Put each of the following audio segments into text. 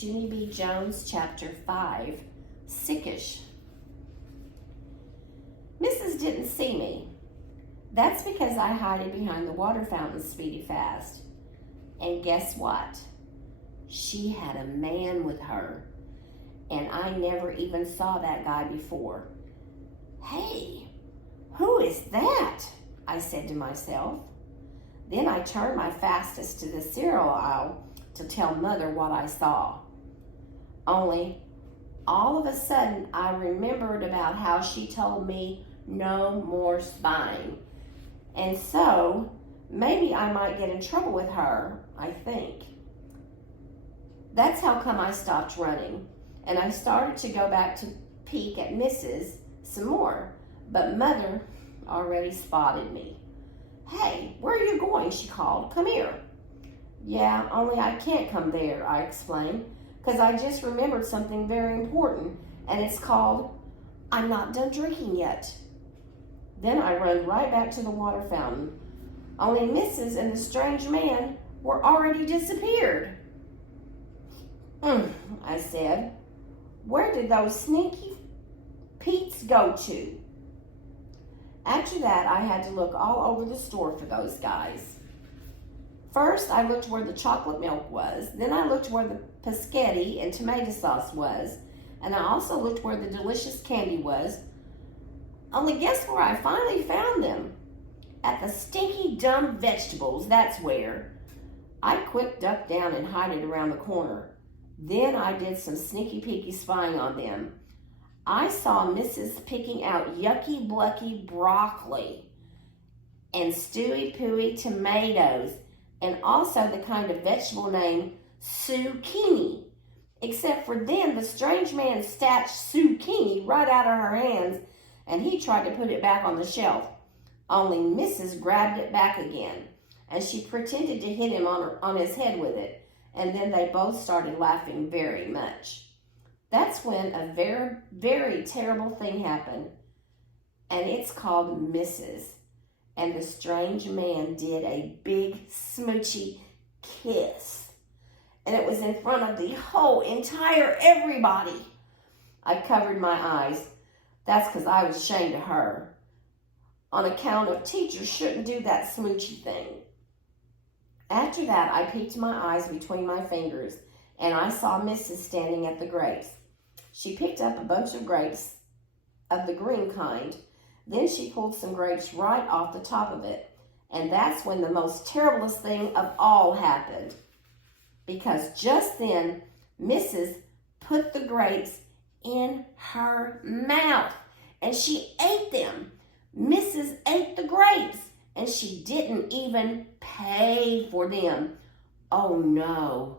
Junie B. Jones, Chapter 5, Sickish. Mrs. didn't see me. That's because I hid behind the water fountain speedy fast. And guess what? She had a man with her, and I never even saw that guy before. Hey, who is that? I said to myself. Then I turned my fastest to the cereal aisle to tell Mother what I saw. Only, all of a sudden, I remembered about how she told me no more spying. And so, maybe I might get in trouble with her, I think. That's how come I stopped running, and I started to go back to peek at Mrs. some more, but Mother already spotted me. Hey, where are you going? She called. Come here. Yeah, only I can't come there, I explained, because I just remembered something very important, and it's called, I'm not done drinking yet. Then I ran right back to the water fountain. Only Mrs. and the strange man were already disappeared. I said. Where did those sneaky Pete's go to? After that, I had to look all over the store for those guys. First, I looked where the chocolate milk was. Then I looked where the pescetti and tomato sauce was. And I also looked where the delicious candy was. Only guess where I finally found them? At the stinky, dumb vegetables, that's where. I quick ducked down and hid it around the corner. Then I did some sneaky peeky spying on them. I saw Mrs. picking out yucky blucky broccoli and stewy pooey tomatoes and also the kind of vegetable named zucchini. Except for then the strange man snatched zucchini right out of her hands and he tried to put it back on the shelf. Only Mrs. grabbed it back again and she pretended to hit him on his head with it. And then they both started laughing very much. That's when a very, very terrible thing happened. And it's called Mrs. And the strange man did a big smoochy kiss. And it was in front of the whole entire everybody. I covered my eyes. That's because I was ashamed of her. On account of teachers shouldn't do that smoochy thing. After that, I peeked my eyes between my fingers, and I saw Mrs. standing at the grapes. She picked up a bunch of grapes of the green kind. Then she pulled some grapes right off the top of it. And that's when the most terriblest thing of all happened. Because just then, Mrs. put the grapes in her mouth, and she ate them. Mrs. ate the grapes. And she didn't even pay for them. Oh no,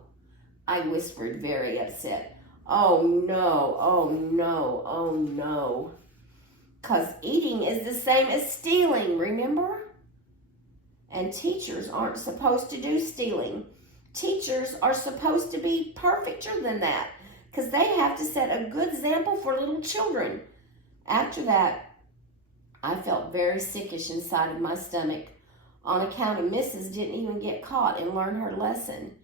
I whispered, very upset. Oh no, oh no, oh no. 'Cause eating is the same as stealing, remember? And teachers aren't supposed to do stealing. Teachers are supposed to be perfecter than that, 'cause they have to set a good example for little children. After that, I felt very sickish inside of my stomach on account of Mrs. didn't even get caught and learn her lesson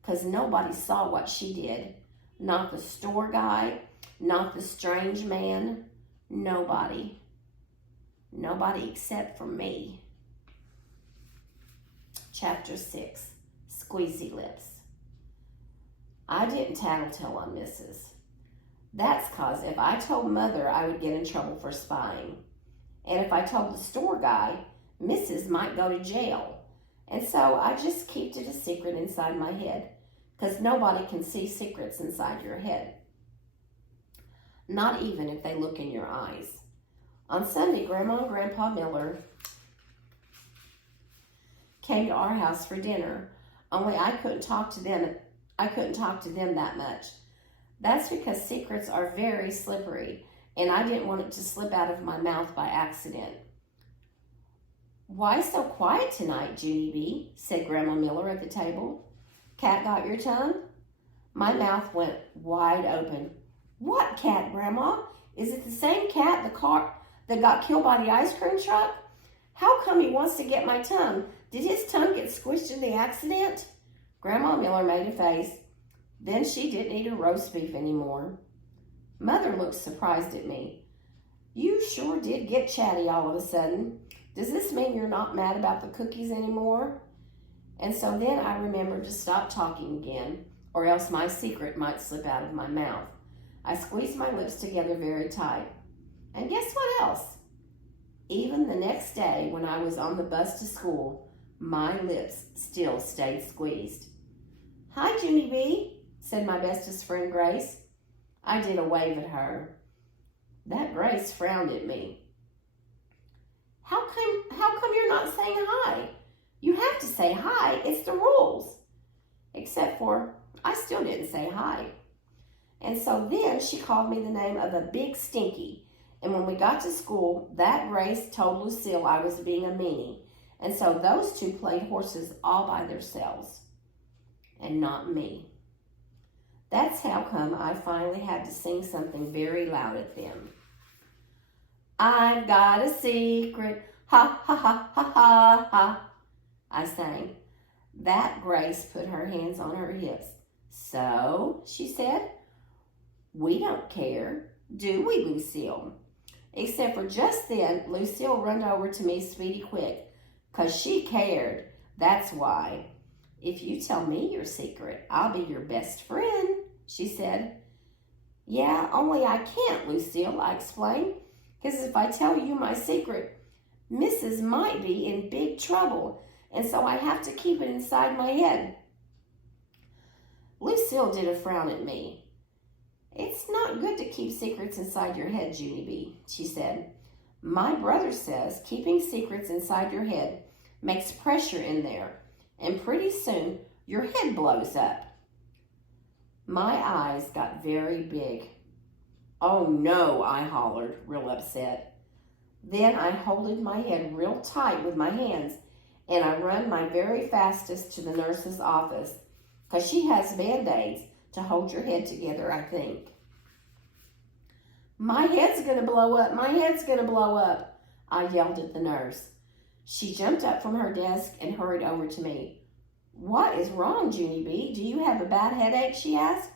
because nobody saw what she did. Not the store guy, not the strange man, nobody. Nobody except for me. Chapter 6, Squeezy Lips. I didn't tattletale on Mrs. That's because if I told Mother, I would get in trouble for spying. And if I told the store guy, Mrs. might go to jail. And so I just kept it a secret inside my head because nobody can see secrets inside your head. Not even if they look in your eyes. On Sunday, Grandma and Grandpa Miller came to our house for dinner. Only I couldn't talk to them that much. That's because secrets are very slippery. And I didn't want it to slip out of my mouth by accident. Why so quiet tonight, Junie B? Said Grandma Miller at the table. Cat got your tongue? My mouth went wide open. What cat, Grandma? Is it the same cat that got killed by the ice cream truck? How come he wants to get my tongue? Did his tongue get squished in the accident? Grandma Miller made a face. Then she didn't eat her roast beef anymore. Mother looked surprised at me. You sure did get chatty all of a sudden. Does this mean you're not mad about the cookies anymore? And so then I remembered to stop talking again, or else my secret might slip out of my mouth. I squeezed my lips together very tight. And guess what else? Even the next day when I was on the bus to school, my lips still stayed squeezed. Hi, Junie B, said my bestest friend Grace. I did a wave at her. That Grace frowned at me. How come you're not saying hi? You have to say hi. It's the rules. Except for I still didn't say hi. And so then she called me the name of a big stinky. And when we got to school, that Grace told Lucille I was being a meanie. And so those two played horses all by themselves. And not me. That's how come I finally had to sing something very loud at them. I've got a secret, ha, ha, ha, ha, ha, ha, I sang. That Grace put her hands on her hips. So, she said, we don't care, do we, Lucille? Except for just then, Lucille run over to me speedy quick, 'cause she cared, that's why. If you tell me your secret, I'll be your best friend, she said. Yeah, only I can't, Lucille, I explained, 'cause if I tell you my secret, Mrs. might be in big trouble, and so I have to keep it inside my head. Lucille did a frown at me. It's not good to keep secrets inside your head, Junie B, she said. My brother says keeping secrets inside your head makes pressure in there, and pretty soon your head blows up. My eyes got very big. Oh no, I hollered, real upset. Then I holded my head real tight with my hands, and I run my very fastest to the nurse's office, 'cause she has Band-Aids to hold your head together, I think. My head's gonna blow up, my head's gonna blow up, I yelled at the nurse. She jumped up from her desk and hurried over to me. What is wrong, Junie B? Do you have a bad headache, she asked.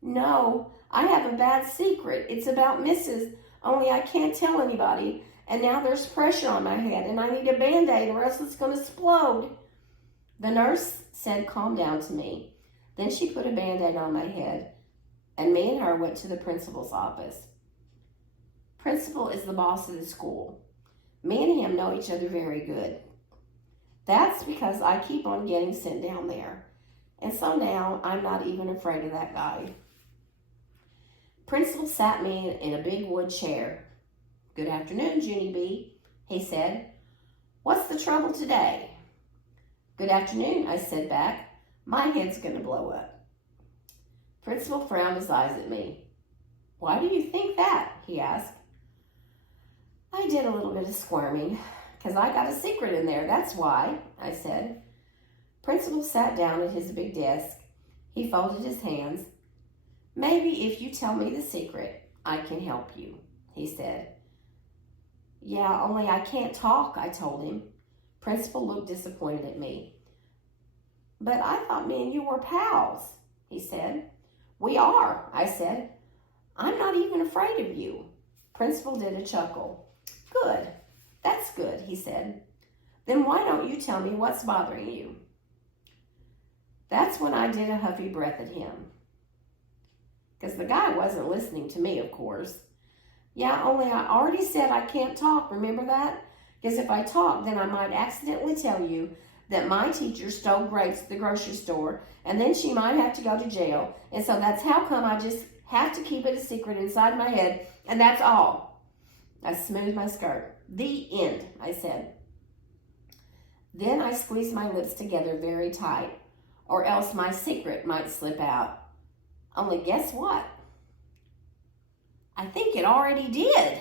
No, I have a bad secret. It's about Mrs., only I can't tell anybody, and now there's pressure on my head, and I need a Band-Aid or else it's gonna explode. The nurse said calm down to me. Then she put a Band-Aid on my head, and me and her went to the principal's office. Principal is the boss of the school. Me and him know each other very good. That's because I keep on getting sent down there. And so now I'm not even afraid of that guy. Principal sat me in a big wood chair. Good afternoon, Junie B, he said. What's the trouble today? Good afternoon, I said back. My head's going to blow up. Principal frowned his eyes at me. Why do you think that? He asked. I did a little bit of squirming, 'cause I got a secret in there, that's why, I said. Principal sat down at his big desk. He folded his hands. Maybe if you tell me the secret, I can help you, he said. Yeah, only I can't talk, I told him. Principal looked disappointed at me. But I thought me and you were pals, he said. We are, I said. I'm not even afraid of you. Principal did a chuckle. Good, that's good, he said. Then why don't you tell me what's bothering you? That's when I did a huffy breath at him. 'Cause the guy wasn't listening to me, of course. Yeah, only I already said I can't talk, remember that? 'Cause if I talk, then I might accidentally tell you that my teacher stole grapes at the grocery store, and then she might have to go to jail. And so that's how come I just have to keep it a secret inside my head, and that's all. I smoothed my skirt. The end, I said. Then I squeezed my lips together very tight, or else my secret might slip out. Only guess what? I think it already did.